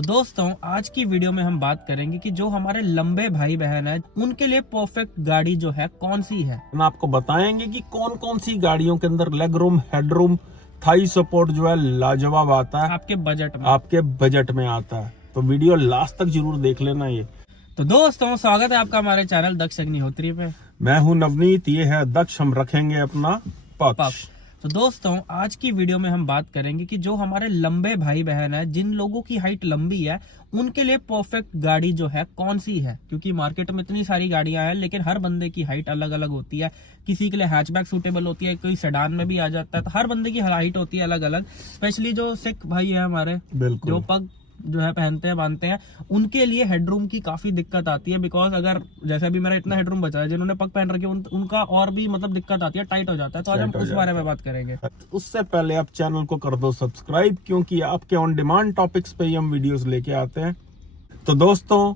तो दोस्तों आज की वीडियो में हम बात करेंगे कि जो हमारे लंबे भाई बहन है उनके लिए परफेक्ट गाड़ी जो है कौन सी है। हम आपको बताएंगे कि कौन कौन सी गाड़ियों के अंदर leg room, head room, Thai support जो है लाजवाब आता है, आपके बजट में आता है। तो वीडियो लास्ट तक जरूर देख लेना। ये तो दोस्तों स्वागत है आपका हमारे चैनल दक्ष अग्निहोत्री पे। मैं हूं नवनीत, ये है दक्ष। हम रखेंगे अपना पक्ष। तो दोस्तों आज की वीडियो में हम बात करेंगे कि जो हमारे लंबे भाई बहन है, जिन लोगों की हाइट लंबी है, उनके लिए परफेक्ट गाड़ी जो है कौन सी है। क्योंकि मार्केट में इतनी सारी गाड़ियां हैं लेकिन हर बंदे की हाइट अलग अलग होती है। किसी के लिए हैचबैक सूटेबल होती है, कोई सेडान में भी आ जाता है। तो हर बंदे की हाइट होती है अलग अलग। स्पेशली जो सिख भाई है हमारे, जो पग जो है पहनते हैं, बांधते हैं, उनके लिए हेडरूम की काफी दिक्कत आती है। बिकॉज अगर जैसे अभी मेरा इतना हेडरूम बचा है, जिन्होंने पग पहन रखे उनका और भी मतलब दिक्कत आती है, टाइट हो जाता है। तो आज हम उस बारे में बात करेंगे। उससे पहले आप चैनल को कर दो सब्सक्राइब, क्योंकि आपके ऑन डिमांड टॉपिक्स पे ही हम वीडियोस लेके आते हैं। तो दोस्तों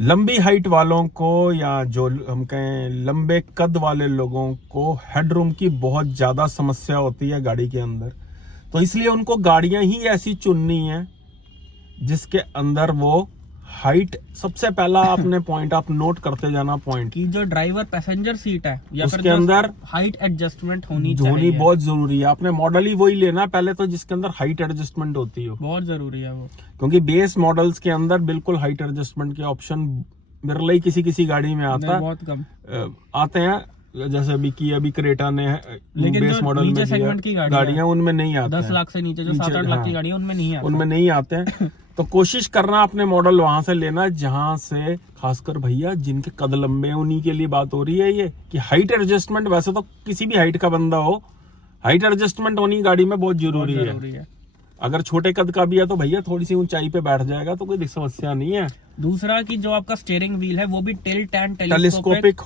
लंबी हाइट वालों को या जो हम कहें लंबे कद वाले लोगों को हेडरूम की बहुत ज्यादा समस्या होती है गाड़ी के अंदर। तो इसलिए उनको गाड़ियां ही ऐसी चुननी है जिसके अंदर वो हाइट, सबसे पहला आपने पॉइंट आप नोट करते जाना पॉइंट कि जो ड्राइवर पैसेंजर सीट है या उसके अंदर हाइट एडजस्टमेंट होनी चाहिए। बहुत जरूरी है। आपने मॉडल ही वही लेना पहले तो जिसके अंदर हाइट एडजस्टमेंट होती हो, बहुत जरूरी है वो। क्योंकि बेस मॉडल्स के अंदर बिल्कुल हाइट एडजस्टमेंट के ऑप्शन बिरला ही किसी गाड़ी में आता है, बहुत कम आते हैं। जैसे अभी क्रेटा ने लेकिन बेस मॉडल में सेगमेंट की गाड़ियां उनमें नहीं आती, 10 लाख से नीचे जो 7-8 लाख की गाड़ी है उनमें नहीं आते हैं। तो कोशिश करना अपने मॉडल वहां से लेना जहां से, खासकर भैया जिनके कद लंबे हैं, उन्हीं के लिए बात हो रही है ये कि हाइट एडजस्टमेंट। वैसे तो किसी भी हाइट का बंदा हो, हाइट एडजस्टमेंट होनी गाड़ी में बहुत जरूरी है। अगर छोटे कद का भी है तो भैया थोड़ी सी ऊंचाई पे बैठ जाएगा तो कोई समस्या नहीं है। दूसरा कि जो आपका स्टीयरिंग व्हील है वो भी टिल्ट एंड टेलीस्कोपिक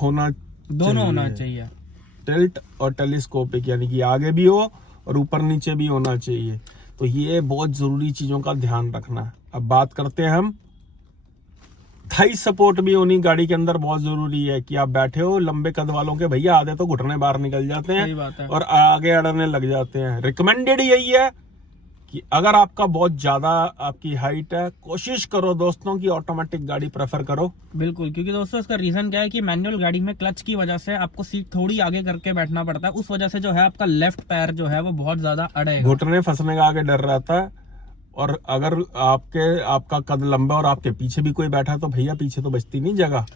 दोनों होना चाहिए। टिल्ट और टेलीस्कोपिक यानी कि आगे भी हो और ऊपर नीचे भी होना चाहिए। तो ये बहुत जरूरी चीजों का ध्यान रखना है। अब बात करते हैं हम थाई सपोर्ट भी होनी गाड़ी के अंदर बहुत जरूरी है कि आप बैठे हो। लंबे कद वालों के भैया आधे तो घुटने बाहर निकल जाते हैं और आगे अड़ने लग जाते हैं। रिकमेंडेड यही है कि अगर आपका बहुत ज्यादा आपकी हाइट है, कोशिश करो दोस्तों की ऑटोमेटिक गाड़ी प्रेफर करो। बिल्कुल, क्योंकि दोस्तों इसका रीजन क्या है कि मैनुअल गाड़ी में क्लच की वजह से आपको सीट थोड़ी आगे करके बैठना पड़ता है। उस वजह से जो है आपका लेफ्ट पैर जो है वो बहुत ज्यादा अड़ेगा, घुटने फंसने का आगे डर रहता है। और अगर आपका कद लंबा और आपके पीछे भी कोई बैठा तो भैया पीछे तो बचती नहीं जगह।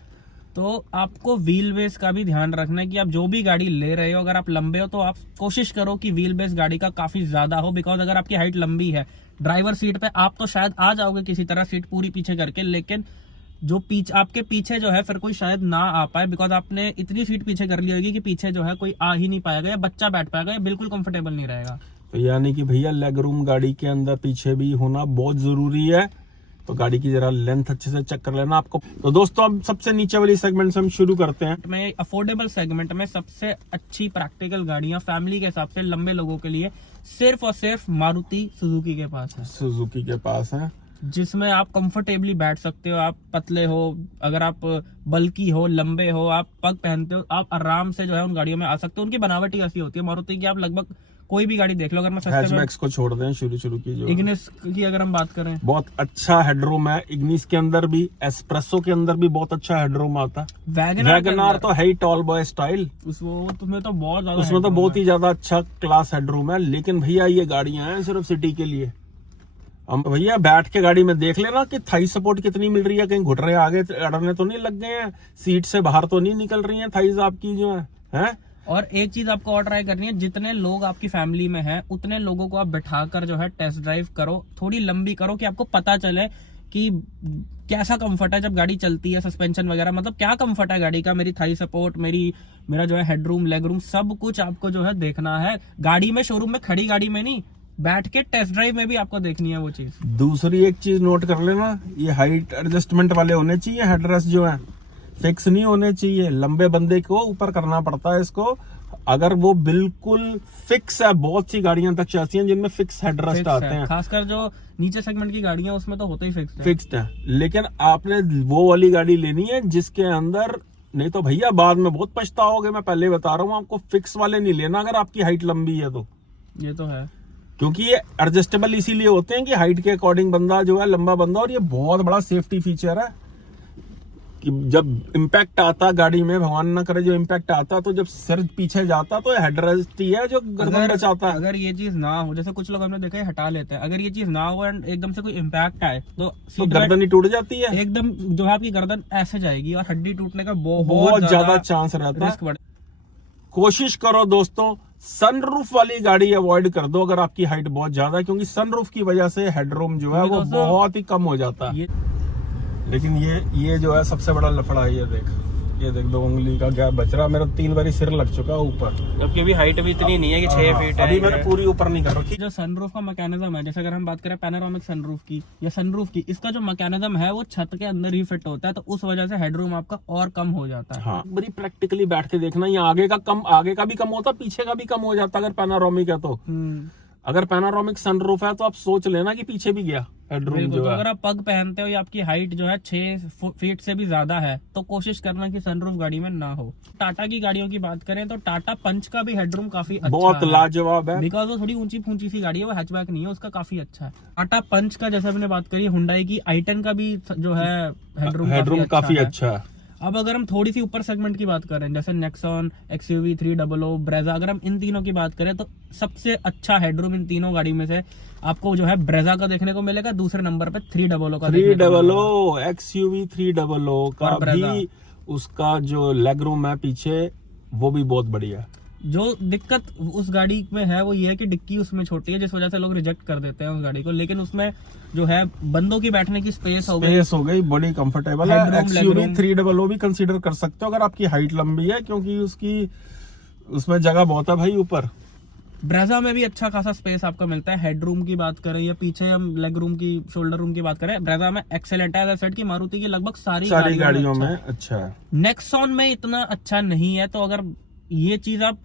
तो आपको व्हील बेस का भी ध्यान रखना है कि आप जो भी गाड़ी ले रहे हो, अगर आप लंबे हो तो आप कोशिश करो कि व्हील बेस गाड़ी का काफी ज्यादा हो। बिकॉज अगर आपकी हाइट लंबी है, ड्राइवर सीट पे आप तो शायद आ जाओगे किसी तरह सीट पूरी पीछे करके, लेकिन जो आपके पीछे जो है फिर कोई शायद ना आ पाए। बिकॉज आपने इतनी सीट पीछे कर ली होगी कि पीछे जो है कोई आ ही नहीं पाएगा या बच्चा बैठ पाएगा या बिल्कुल कंफर्टेबल नहीं रहेगा। तो यानी कि भैया लेग रूम गाड़ी के अंदर पीछे भी होना बहुत जरूरी है। तो गाड़ी की जरा लेंथ अच्छे से चेक कर लेना आपको। तो दोस्तों अब सबसे नीचे वाली सेगमेंट से हम शुरू करते हैं। में अफोर्डेबल सेगमेंट में सबसे अच्छी प्रैक्टिकल गाड़ियां फैमिली के हिसाब से लंबे लोगों के लिए सिर्फ और सिर्फ मारुति सुजुकी के पास है, जिसमें आप कंफर्टेबली बैठ सकते हो। आप पतले हो, अगर आप बल्की हो, लंबे हो, आप पग पहनते हो, आप आराम से जो है उन गाड़ियों में आ सकते हो। उनकी बनावट ही ऐसी होती है मारुति की, आप लगभग कोई भी गाड़ी देख लो। अगर मैं हैचबैक्स को छोड़ दें, शुरू की जो इग्निस की अगर हम बात करें, बहुत अच्छा हेडरूम है। इग्निस के अंदर भी, एस्प्रेसो के अंदर भी बहुत अच्छा हेडरूम आता है। वैगनार तो है ही टॉल बॉय स्टाइल, उसमें तो बहुत ही ज्यादा अच्छा क्लास हेडरूम है। लेकिन भैया ये गाड़ियां हैं सिर्फ सिटी के लिए। हम भैया बैठ के गाड़ी में देख लेना कि थाई सपोर्ट कितनी मिल रही है, कहीं घुटने आगे अड़ने तो नहीं लग गए हैं, सीट से बाहर तो नहीं निकल रही है थाईज आपकी जो है। और एक चीज आपको और ट्राई करनी है, जितने लोग आपकी फैमिली में हैं उतने लोगों को आप बिठाकर जो है टेस्ट ड्राइव करो, थोड़ी लंबी करो कि आपको पता चले कि कैसा कंफर्ट है जब गाड़ी चलती है, सस्पेंशन वगैरह, मतलब क्या कंफर्ट है गाड़ी का। मेरी थाई सपोर्ट, मेरा जो है हेडरूम, लेग रूम, सब कुछ आपको जो है देखना है गाड़ी में, शोरूम में खड़ी गाड़ी में नहीं, बैठ के टेस्ट ड्राइव में भी आपको देखनी है वो चीज। दूसरी एक चीज नोट कर लेना, ये हाइट एडजस्टमेंट वाले होने चाहिए। हेडरेस्ट जो है फिक्स नहीं होने चाहिए। लंबे बंदे को ऊपर करना पड़ता है इसको। अगर वो बिल्कुल फिक्स है, बहुत सी गाड़ियां तक चलती हैं जिनमें फिक्स हेडरेस्ट आते हैं, खासकर जो नीचे सेगमेंट की गाड़ियां उसमें तो होते ही फिक्स्ड है। लेकिन आपने वो वाली गाड़ी लेनी है जिसके अंदर, नहीं तो भैया बाद में बहुत पछताओगे। मैं पहले बता रहा हूँ आपको, फिक्स वाले नहीं लेना अगर आपकी हाइट लंबी है तो। ये तो है। क्योंकि ये एडजस्टेबल इसीलिए होते हैं कि हाइट के अकॉर्डिंग बंदा जो है लंबा बंदा, और ये बहुत बड़ा सेफ्टी फीचर है कि जब इम्पैक्ट आता गाड़ी में, भगवान ना करे जो इम्पैक्ट आता, तो जब सिर पीछे जाता तो हेडरेस्ट ही है जो गर्दन बचाता है। अगर ये चीज ना हो, जैसे कुछ लोग हमने देखा है हटा लेते हैं, अगर ये चीज ना हो एंड एकदम से कोई इम्पैक्ट आए तो गर्दन ही टूट जाती है, एकदम जो है आपकी गर्दन ऐसे जाएगी और हड्डी टूटने का बहुत ज्यादा चांस रहता है। रिस्क बढ़। कोशिश करो दोस्तों, सनरूफ वाली गाड़ी अवॉइड कर दो अगर आपकी हाइट बहुत ज्यादा है, क्योंकि सनरूफ की वजह से हेडरूम जो है वो बहुत ही कम हो जाता है। लेकिन ये जो है सबसे बड़ा लफड़ा है। ये देख 2 उंगली का गैप बच रहा, मेरा 3 बारी सिर लग चुका है ऊपर, जबकि अभी हाइट भी इतनी नहीं है कि 6 फीट है। अभी मैंने पूरी ऊपर नहीं कर रखी। जो सनरूफ का मैकेनिज्म है, जैसे अगर हम बात करें पैनोरामिक सनरूफ की या सनरूफ की, इसका जो मैकेनिज्म है वो छत के अंदर ही फिट होता है, तो उस वजह से हेडरूम आपका और कम हो जाता है। हाँ, बड़ी प्रैक्टिकली बैठ के देखना, ये आगे का भी कम होता, पीछे का भी कम हो जाता अगर पैनोरामिक है तो। अगर पैनोरामिक सनरूफ है तो आप सोच लेना कि पीछे भी गया हेडरूम जो है। अगर आप पग पहनते हो या आपकी हाइट जो है 6 फीट से भी ज्यादा है तो कोशिश करना कि सनरूफ गाड़ी में ना हो। टाटा की गाड़ियों की बात करें तो टाटा पंच का भी हेडरूम काफी अच्छा बहुत लाजवाब है, बिकॉज वो थोड़ी ऊंची फूंची सी गाड़ी है, वो हैचबैक नहीं है, उसका काफी अच्छा है। टाटा पंच का जैसे हमने बात करी, हुंडई की i10 का भी जो है हेडरूम काफी अच्छा है। अब अगर हम थोड़ी सी ऊपर सेगमेंट की बात करें, जैसे नेक्सॉन, XUV 300, ब्रेजा, अगर हम इन तीनों की बात करें तो सबसे अच्छा हेडरूम इन तीनों गाड़ी में से आपको जो है ब्रेजा का देखने को मिलेगा, दूसरे नंबर पे 300 का 300 XUV 300 का भी उसका जो लेग रूम है पीछे वो भी बहुत बढ़िया है। जो दिक्कत उस गाड़ी में है वो ये है कि डिक्की उसमें छोटी है, जिस वजह से लोग रिजेक्ट कर देते हैं उस गाड़ी को, लेकिन उसमें जो है बंदों की बैठने की स्पेस हो गई, बड़ी कंफर्टेबल है। XUV 300 भी कंसीडर कर सकते हो अगर आपकी हाइट लंबी है, क्योंकि उसमें जगह बहुत है भाई ऊपर। ब्रेजा में भी अच्छा खासा स्पेस आपको मिलता है। हेडरूम की बात करें या पीछे हम लेग रूम की, शोल्डर रूम की बात करें, ब्रेजा में एक्सेलेंट है। सेट की मारुति की लगभग सारी गाड़ियों में अच्छा है। नेक्सॉन में इतना अच्छा नहीं है, तो अगर ये चीज आप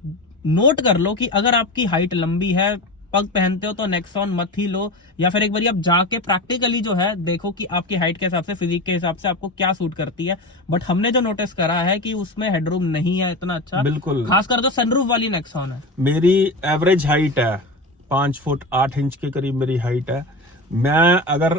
नोट कर लो कि अगर आपकी हाइट लंबी है, पग पहनते हो, तो नेक्सॉन मत ही लो, या फिर एक बार आप जाके प्रैक्टिकली जो है देखो कि आपकी हाइट के हिसाब से, फिजिक के हिसाब से आपको क्या सूट करती है। बट हमने जो नोटिस करा है कि उसमें हेडरूम नहीं है इतना अच्छा, बिल्कुल, खासकर जो सनरूफ वाली नेक्सॉन है। मेरी एवरेज हाइट है 5 फुट 8 इंच के करीब मेरी हाइट है। मैं अगर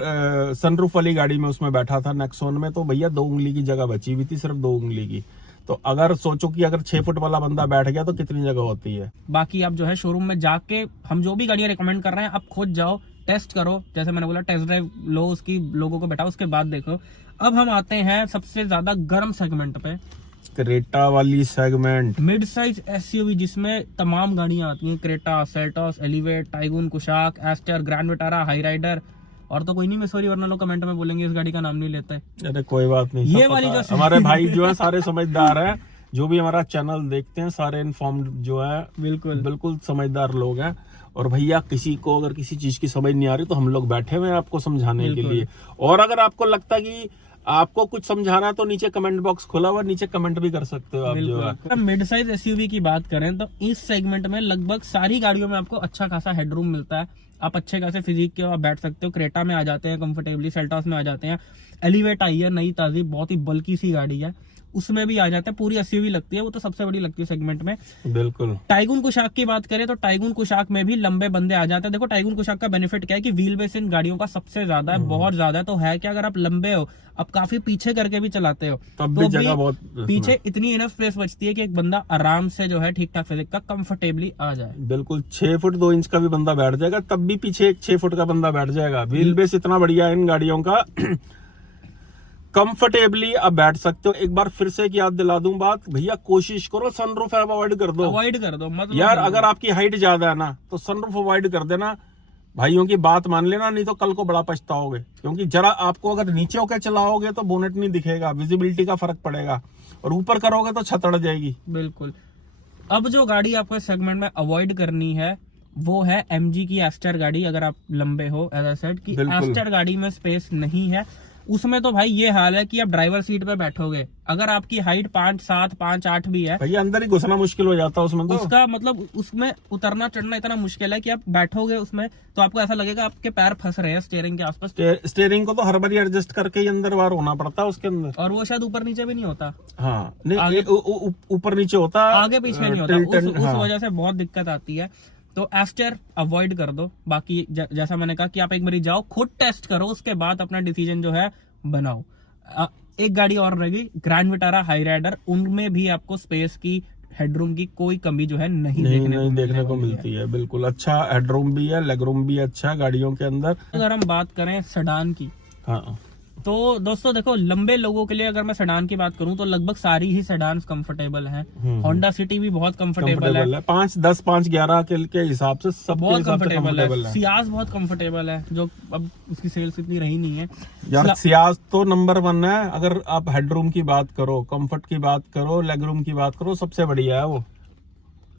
सनरूफ वाली गाड़ी में उसमें बैठा था नेक्सॉन में, तो भैया 2 उंगली की जगह बची हुई थी, सिर्फ 2 उंगली की। तो अगर सोचो कि अगर 6 फुट वाला बंदा बैठ गया तो कितनी जगह होती है। बाकी आप जो है शोरूम में जाके, हम जो भी गाड़ियां रिकमेंड कर रहे हैं, आप खुद जाओ, टेस्ट करो, जैसे मैंने बोला टेस्ट ड्राइव लो, उसकी लोगों को बैठाओ, उसके बाद देखो। अब हम आते हैं सबसे ज्यादा गर्म सेगमेंट पे, क्रेटा वाली सेगमेंट, मिड साइज SUV, जिसमें तमाम गाड़ियां आती हैं, Creta, Seltos, Elevate, Taigun, Kushaq, Astor, Grand Vitara, Hyryder, और तो कोई नहीं, मैं सॉरी वरना लोग कमेंट में बोलेंगे इस गाड़ी का नाम नहीं लेते। अरे कोई बात नहीं, ये वाली जो हमारे भाई जो है सारे समझदार हैं, जो भी हमारा चैनल देखते हैं सारे इन्फॉर्म्ड जो है, बिल्कुल समझदार लोग हैं। और भैया किसी को अगर किसी चीज की समझ नहीं आ रही तो हम लोग बैठे हुए हैं आपको समझाने के लिए। और अगर आपको लगता कि आपको कुछ समझाना है तो नीचे कमेंट बॉक्स खुला हुआ, नीचे कमेंट भी कर सकते हो आप जो है। मिड साइज SUV की बात करें तो इस सेगमेंट में लगभग सारी गाड़ियों में आपको अच्छा खासा हेडरूम मिलता है, आप अच्छे खासे फिजिक के आप बैठ सकते हो। क्रेटा में आ जाते हैं कंफर्टेबली, सेल्टॉस में आ जाते हैं, एलिवेट आई है नई ताजी, बहुत ही बल्की सी गाड़ी है, उसमें भी आ जाते हैं, पूरी SUV लगती है, वो तो सबसे बड़ी लगती है सेगमेंट में। बिल्कुल। टाइगून कुशाक की बात करें तो टाइगून कुशाक में भी लंबे बंदे आ जाते हैं। देखो टाइगून कुशाक का बेनिफिट क्या है कि व्हील बेस इन गाड़ियों का सबसे ज्यादा है, बहुत ज्यादा है, तो है कि अगर आप लंबे हो, आप काफी पीछे करके भी चलाते हो, तब भी जगह बहुत पीछे इतनी इनफ स्पेस बचती है कि एक बंदा आराम से जो है ठीक ठाक फिजिक का कंफर्टेबली आ जाए। बिल्कुल, 6 फुट 2 इंच का भी बंदा बैठ जाएगा, तब भी पीछे एक 6 फुट का बंदा बैठ जाएगा। व्हील बेस इतना बढ़िया है इन गाड़ियों का, कंफर्टेबली आप बैठ सकते हो। एक बार फिर से याद दिला दूं बात, भैया कोशिश करो सनरूफ अवॉइड कर दो, मतलब यार अगर आपकी हाइट ज्यादा है ना तो सनरूफ अवॉइड कर देना, भाइयों की बात मान लेना, नहीं तो कल को बड़ा पछताओगे। क्योंकि जरा आपको अगर नीचे होकर चलाओगे तो बोनेट नहीं दिखेगा, विजिबिलिटी का फर्क पड़ेगा, और ऊपर करोगे तो छत अड़ जाएगी। बिल्कुल। अब जो गाड़ी आपको इस सेगमेंट में अवॉइड करनी है वो है MG की एस्टर गाड़ी। अगर आप लंबे हो, एज आई सेड कि एस्टर गाड़ी में स्पेस नहीं है, उसमें तो भाई ये हाल है कि आप ड्राइवर सीट पे बैठोगे, अगर आपकी हाइट 5'7", 5'8" भी है, भैया अंदर ही घुसना मुश्किल हो जाता है उसमें तो। उसका मतलब उसमें उतरना चढ़ना इतना मुश्किल है कि आप बैठोगे उसमें तो आपको ऐसा लगेगा आपके पैर फंस रहे हैं स्टीयरिंग के आसपास। स्टीयरिंग को तो हर बार एडजस्ट करके ही अंदर बाहर होना पड़ता है उसके अंदर, और वो शायद ऊपर नीचे भी नहीं होता। हाँ, नहीं ऊपर नीचे होता, आगे पीछे नहीं होता, उस वजह से बहुत दिक्कत आती है। तो एस्टर अवॉइड कर दो। बाकी जैसा मैंने कहा कि आप एक बारी जाओ, खुद टेस्ट करो, उसके बाद अपना डिसीजन जो है बनाओ। एक गाड़ी और रहेगी ग्रैंड विटारा हाई राइडर, उनमें भी आपको स्पेस की, हेडरूम की कोई कमी जो है नहीं देखने को मिलती है। बिल्कुल अच्छा हेडरूम भी है, लेगरूम भी अच्छा है गाड़ियों के अंदर। अगर हम बात करें सेडान की, हाँ, तो दोस्तों देखो, लंबे लोगों के लिए अगर मैं सेडान की बात करूं तो लगभग सारी ही सेडान कंफर्टेबल हैं। होंडा सिटी भी बहुत कंफर्टेबल है, 5-10, 5-11 के हिसाब से सब बहुत कंफर्टेबल है। सियाज बहुत कंफर्टेबल है, जो अब उसकी सेल्स इतनी रही नहीं है यार। सियाज तो नंबर 1 है। अगर आप हेडरूम की बात करो, कंफर्ट की बात करो, लेगरूम की बात करो, सबसे बढ़िया है वो।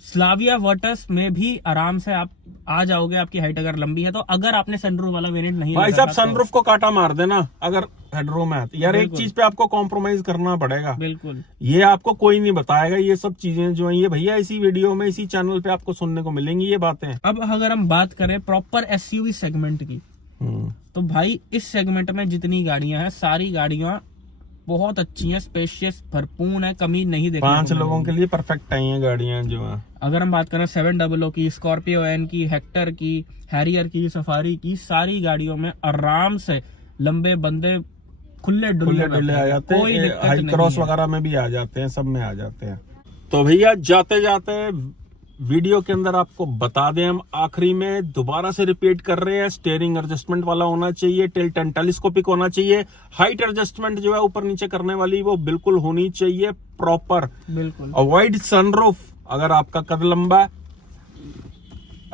स्लाविया वर्टस में भी आराम से आप आ जाओगे, आपकी हाइट अगर लंबी है तो। अगर आपने सनरूफ वाला वेरिएंट नहीं भाई साहब, लगा तो सनरूफ को काटा मार देना अगर हेडरूम है तो। यार एक बिल्कुल। चीज पे आपको कॉम्प्रोमाइज करना पड़ेगा, बिल्कुल। ये आपको कोई नहीं बताएगा। ये सब चीजें जो है ये भैया इसी वीडियो में, इसी चैनल पे आपको सुनने को मिलेंगी ये बातें। अब अगर हम बात करें प्रॉपर एसयूवी सेगमेंट की, तो भाई इस सेगमेंट में जितनी गाड़ियां हैं, सारी गाड़ियां बहुत अच्छी हैं, स्पेशियस भरपूर है, कमी नहीं देखने 5 को लोगों मिलेगी। के लिए परफेक्ट आई हैं गाड़ियां जो है। अगर हम बात करें 700 की, स्कॉर्पियो एन की, हेक्टर की, हैरियर की, सफारी की, सारी गाड़ियों में आराम से लंबे बंदे खुले डुल्ले आ जाते कोई हैं। दिक्कत हाई नहीं क्रॉस है। वगैरह में भी आ जाते हैं, सब में आ जाते हैं। तो भैया जाते जाते वीडियो के अंदर आपको बता दें, हम आखिरी में दोबारा से रिपीट कर रहे हैं, स्टीयरिंग एडजस्टमेंट वाला होना चाहिए, टिल्ट एंड टेलीस्कोपिक होना चाहिए, हाइट एडजस्टमेंट जो है ऊपर नीचे करने वाली वो बिल्कुल होनी चाहिए प्रॉपर। बिल्कुल। अवॉइड सनरूफ अगर आपका कद लंबा है।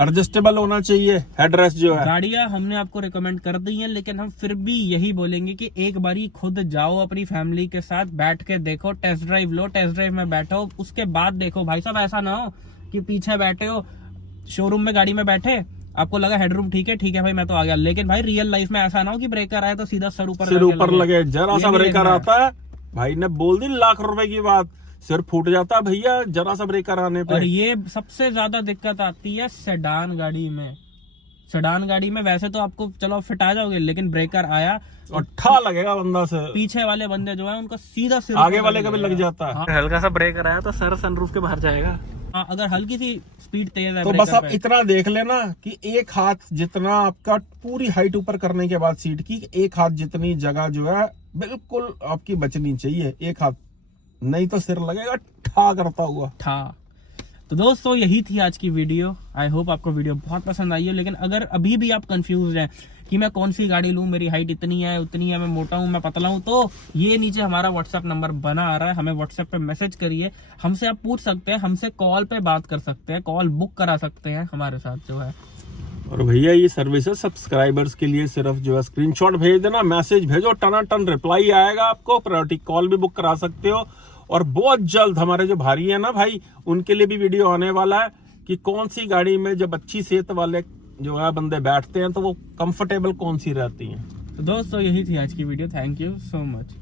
एडजस्टेबल होना चाहिए हेडरेस्ट जो है। गाड़ियां हमने आपको रिकमेंड कर दी हैं, लेकिन हम फिर भी यही बोलेंगे कि एक बारी खुद जाओ, अपनी फैमिली के साथ बैठ के देखो, टेस्ट ड्राइव लो, टेस्ट ड्राइव में बैठो, उसके बाद देखो। भाई साहब ऐसा ना हो कि पीछे बैठे हो, शोरूम में गाड़ी में बैठे, आपको लगा हेडरूम ठीक है भाई मैं तो आ गया, लेकिन भाई रियल लाइफ में ऐसा ना हो कि ब्रेकर आए तो सीधा सर ऊपर लगे। जरा सा ब्रेकर आता है, भाई ने बोल दी लाख रुपए की बात, सिर फूट जाता है भैया जरा सा ब्रेकर आने पे। और ये सबसे ज्यादा दिक्कत आती है सेडान गाड़ी में। सेडान गाड़ी में वैसे तो आपको चलो फिट आ जाओगे, लेकिन ब्रेकर आया और ठा लगेगा बंदा से। पीछे वाले बंदे जो है उनका सीधा सिर आगे वाले का भी लग जाता है। हाँ। हल्का सा ब्रेकर आया तो सर सनरूफ के बाहर जाएगा। हाँ, अगर हल्की सी स्पीड तेज है तो बस आप इतना देख लेना कि एक हाथ जितना आपका पूरी हाइट ऊपर करने के बाद सीट की, एक हाथ जितनी जगह जो है बिल्कुल आपकी बचनी चाहिए, एक हाथ, नहीं तो सिर लगेगा ठा करता हुआ ठा। तो दोस्तों यही थी आज की वीडियो। आई होप आपको वीडियो बहुत पसंद आई है। लेकिन अगर अभी भी आप कंफ्यूज हैं कि मैं कौन सी गाड़ी लूं, मेरी हाइट इतनी है उतनी है, मैं मोटा हूं मैं पतला हूं, तो ये नीचे हमारा व्हाट्सएप नंबर बना आ रहा है, हमें व्हाट्सएप पे मैसेज करिए, हमसे आप पूछ सकते हैं, हमसे कॉल पे बात कर सकते हैं, कॉल बुक करा सकते हैं हमारे साथ जो है। और भैया ये सर्विस है सब्सक्राइबर्स के लिए, सिर्फ जो है स्क्रीनशॉट भेज देना, मैसेज भेजो, टनाटन रिप्लाई आएगा आपको, प्रायोरिटी कॉल भी बुक करा सकते हो। और बहुत जल्द हमारे जो भाई है ना भाई, उनके लिए भी वीडियो आने वाला है कि कौन सी गाड़ी में जब अच्छी सेहत वाले जो है बंदे बैठते हैं तो वो कंफर्टेबल कौन सी रहती है। तो दोस्तों यही थी आज की video. Thank you so much.